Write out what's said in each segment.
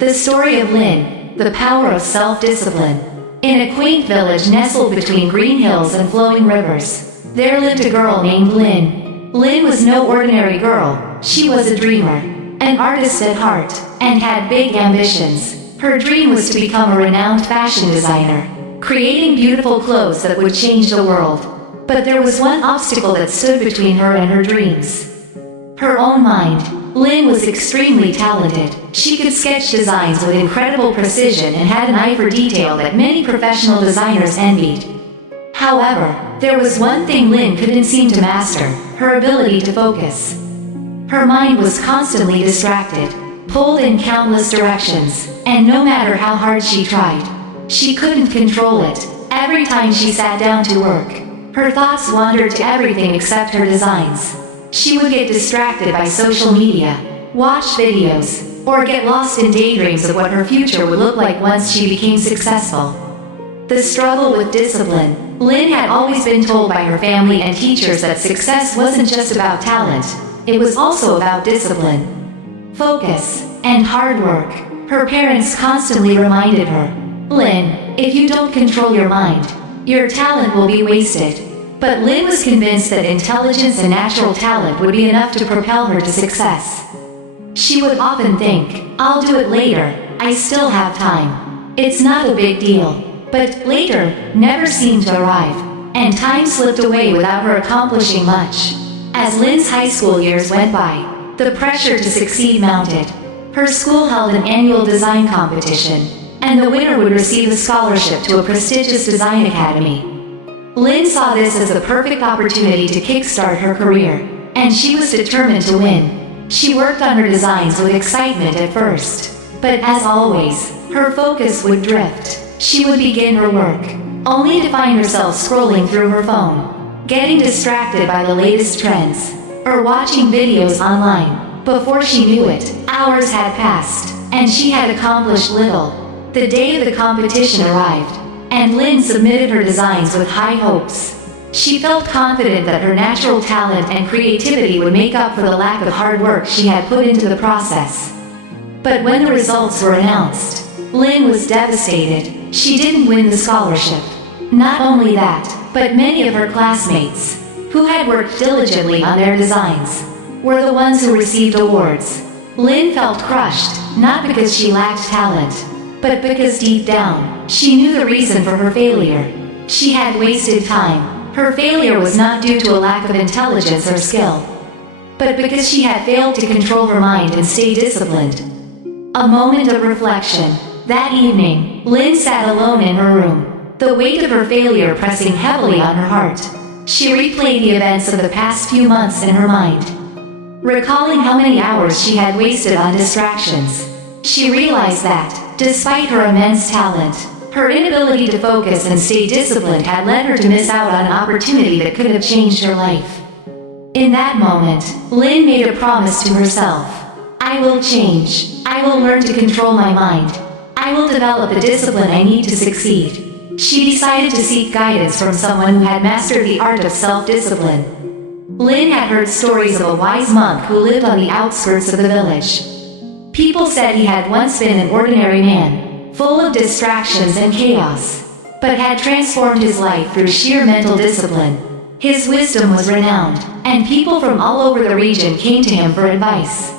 The story of Lin, the power of self-discipline. In a quaint village nestled between green hills and flowing rivers, there lived a girl named Lin. Lin was no ordinary girl. She was a dreamer, an artist at heart, and had big ambitions. Her dream was to become a renowned fashion designer, creating beautiful clothes that would change the world. But there was one obstacle that stood between her and her dreams. Her own mind. Lin was extremely talented. She could sketch designs with incredible precision and had an eye for detail that many professional designers envied. However, there was one thing Lin couldn't seem to master: her ability to focus. Her mind was constantly distracted, pulled in countless directions, and no matter how hard she tried, she couldn't control it. Every time she sat down to work, her thoughts wandered to everything except her designs. She would get distracted by social media, watch videos, or get lost in daydreams of what her future would look like once she became successful. The struggle with discipline. Lin had always been told by her family and teachers that success wasn't just about talent, it was also about discipline, focus, and hard work. Her parents constantly reminded her, "Lin, if you don't control your mind, your talent will be wasted." But Lin was convinced that intelligence and natural talent would be enough to propel her to success. She would often think, "I'll do it later, I still have time. It's not a big deal." But later never seemed to arrive, and time slipped away without her accomplishing much. As Lin's high school years went by, the pressure to succeed mounted. Her school held an annual design competition, and the winner would receive a scholarship to a prestigious design academy. Lin saw this as the perfect opportunity to kickstart her career, and she was determined to win. She worked on her designs with excitement at first, but as always, her focus would drift. She would begin her work, only to find herself scrolling through her phone, getting distracted by the latest trends, or watching videos online. Before she knew it, hours had passed, and she had accomplished little. The day of the competition arrived, and Lin submitted her designs with high hopes. She felt confident that her natural talent and creativity would make up for the lack of hard work she had put into the process. But when the results were announced, Lin was devastated. She didn't win the scholarship. Not only that, but many of her classmates, who had worked diligently on their designs, were the ones who received awards. Lin felt crushed, not because she lacked talent, but because deep down, she knew the reason for her failure. She had wasted time. Her failure was not due to a lack of intelligence or skill, but because she had failed to control her mind and stay disciplined. A moment of reflection. That evening, Lin sat alone in her room, the weight of her failure pressing heavily on her heart. She replayed the events of the past few months in her mind, recalling how many hours she had wasted on distractions. She realized that, despite her immense talent, her inability to focus and stay disciplined had led her to miss out on an opportunity that could have changed her life. In that moment, Lin made a promise to herself. "I will change. I will learn to control my mind. I will develop the discipline I need to succeed." She decided to seek guidance from someone who had mastered the art of self-discipline. Lin had heard stories of a wise monk who lived on the outskirts of the village. People said he had once been an ordinary man, full of distractions and chaos, but had transformed his life through sheer mental discipline. His wisdom was renowned, and people from all over the region came to him for advice.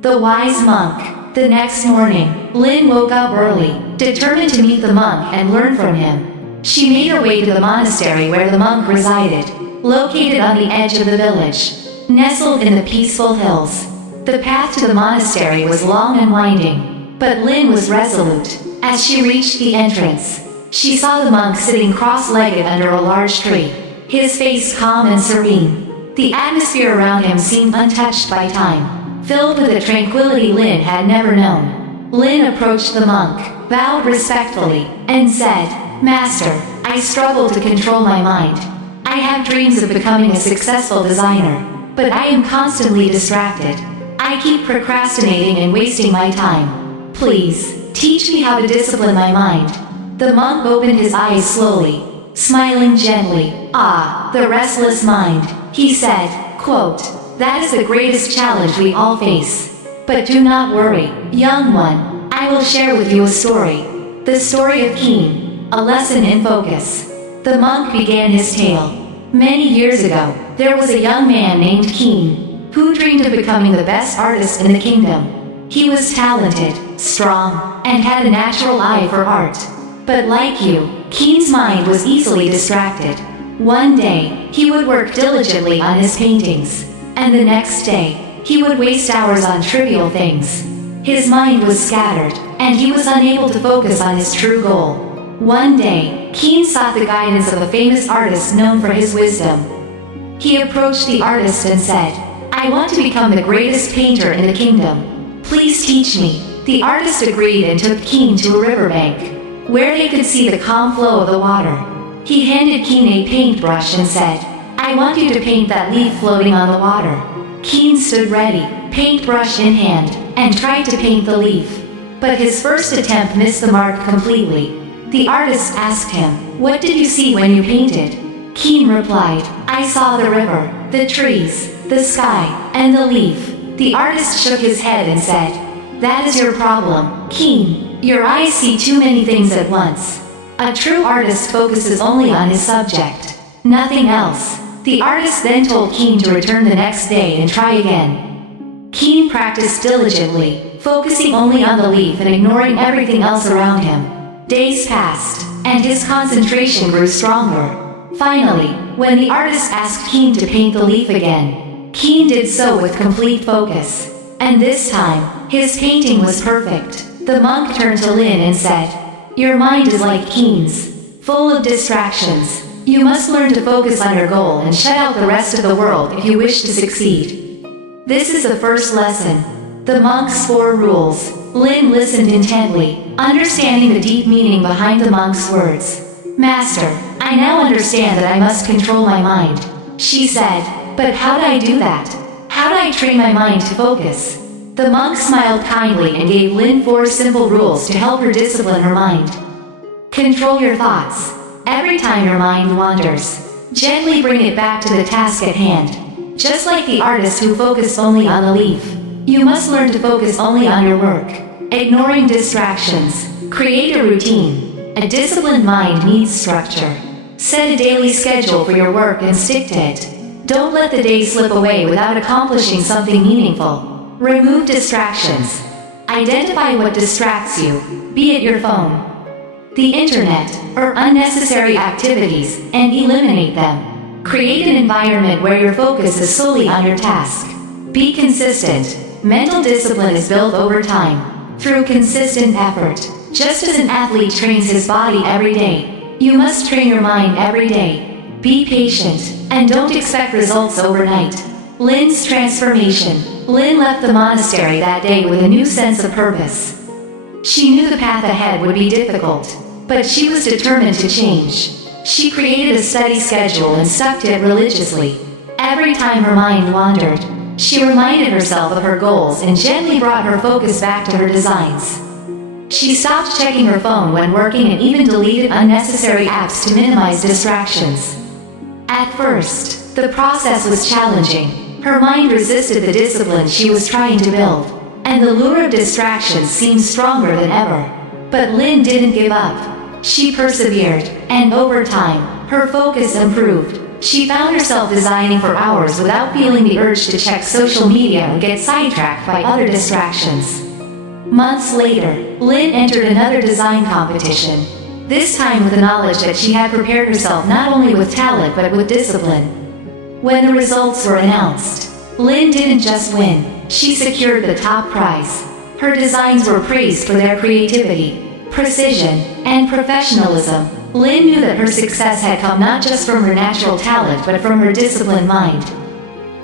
The wise monk. The next morning, Lin woke up early, determined to meet the monk and learn from him. She made her way to the monastery where the monk resided, located on the edge of the village, nestled in the peaceful hills. The path to the monastery was long and winding, but Lin was resolute. As she reached the entrance, she saw the monk sitting cross-legged under a large tree, his face calm and serene. The atmosphere around him seemed untouched by time, filled with a tranquility Lin had never known. Lin approached the monk, bowed respectfully, and said, "Master, I struggle to control my mind. I have dreams of becoming a successful designer, but I am constantly distracted. I keep procrastinating and wasting my time. Please, teach me how to discipline my mind." The monk opened his eyes slowly, smiling gently. "Ah, the restless mind," he said, quote, "That is the greatest challenge we all face. But do not worry, young one. I will share with you a story. The story of Keen, a lesson in focus. The monk began his tale. Many years ago, there was a young man named Keen, who dreamed of becoming the best artist in the kingdom. He was talented, strong, and had a natural eye for art. But like you, Keen's mind was easily distracted. One day, he would work diligently on his paintings, and the next day, he would waste hours on trivial things. His mind was scattered, and he was unable to focus on his true goal. One day, Keen sought the guidance of a famous artist known for his wisdom. He approached the artist and said, "I want to become the greatest painter in the kingdom. Please teach me." The artist agreed and took Keen to a riverbank, where they could see the calm flow of the water. He handed Keen a paintbrush and said, "I want you to paint that leaf floating on the water." Keen stood ready, paintbrush in hand, and tried to paint the leaf. But his first attempt missed the mark completely. The artist asked him, "What did you see when you painted?" Keen replied, "I saw the river, the trees, the sky, and the leaf." The artist shook his head and said, "That is your problem, Keen. Your eyes see too many things at once. A true artist focuses only on his subject, nothing else." The artist then told Keen to return the next day and try again. Keen practiced diligently, focusing only on the leaf and ignoring everything else around him. Days passed, and his concentration grew stronger. Finally, when the artist asked Keen to paint the leaf again, Keen did so with complete focus. And this time, his painting was perfect. The monk turned to Lin and said, "Your mind is like Keen's, full of distractions. You must learn to focus on your goal and shut out the rest of the world if you wish to succeed." This is the first lesson. The monk's 4 rules. Lin listened intently, understanding the deep meaning behind the monk's words. "Master, I now understand that I must control my mind," she said. "But how do I do that? How do I train my mind to focus?" The monk smiled kindly and gave Lin 4 simple rules to help her discipline her mind. Control your thoughts. Every time your mind wanders, gently bring it back to the task at hand. Just like the artist who focused only on the leaf, you must learn to focus only on your work, ignoring distractions. Create a routine. A disciplined mind needs structure. Set a daily schedule for your work and stick to it. Don't let the day slip away without accomplishing something meaningful. Remove distractions. Identify what distracts you, be it your phone, the internet, or unnecessary activities, and eliminate them. Create an environment where your focus is solely on your task. Be consistent. Mental discipline is built over time, through consistent effort. Just as an athlete trains his body every day, you must train your mind every day. Be patient, and don't expect results overnight. Lin's transformation. Lin left the monastery that day with a new sense of purpose. She knew the path ahead would be difficult, but she was determined to change. She created a study schedule and stuck to it religiously. Every time her mind wandered, she reminded herself of her goals and gently brought her focus back to her designs. She stopped checking her phone when working and even deleted unnecessary apps to minimize distractions. At first, the process was challenging. Her mind resisted the discipline she was trying to build, and the lure of distractions seemed stronger than ever. But Lin didn't give up. She persevered, and over time, her focus improved. She found herself designing for hours without feeling the urge to check social media or get sidetracked by other distractions. Months later, Lin entered another design competition, this time with the knowledge that she had prepared herself not only with talent but with discipline. When the results were announced, Lin didn't just win, she secured the top prize. Her designs were praised for their creativity, precision, and professionalism. Lin knew that her success had come not just from her natural talent but from her disciplined mind.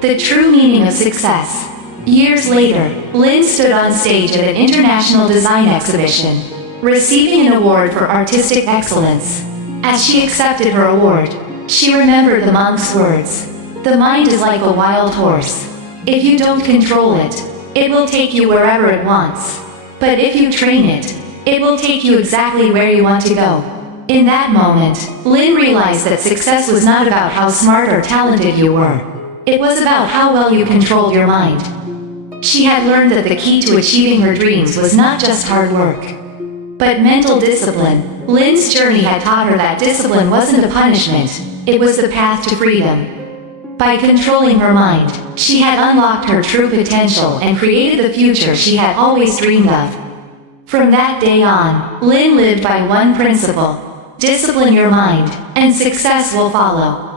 The true meaning of success. Years later, Lin stood on stage at an international design exhibition, receiving an award for artistic excellence. As she accepted her award, she remembered the monk's words. The mind is like a wild horse. If you don't control it, it will take you wherever it wants. But if you train it, it will take you exactly where you want to go. In that moment, Lin realized that success was not about how smart or talented you were. It was about how well you controlled your mind. She had learned that the key to achieving her dreams was not just hard work, but mental discipline. Lin's journey had taught her that discipline wasn't a punishment, it was the path to freedom. By controlling her mind, she had unlocked her true potential and created the future she had always dreamed of. From that day on, Lin lived by one principle: discipline your mind, and success will follow.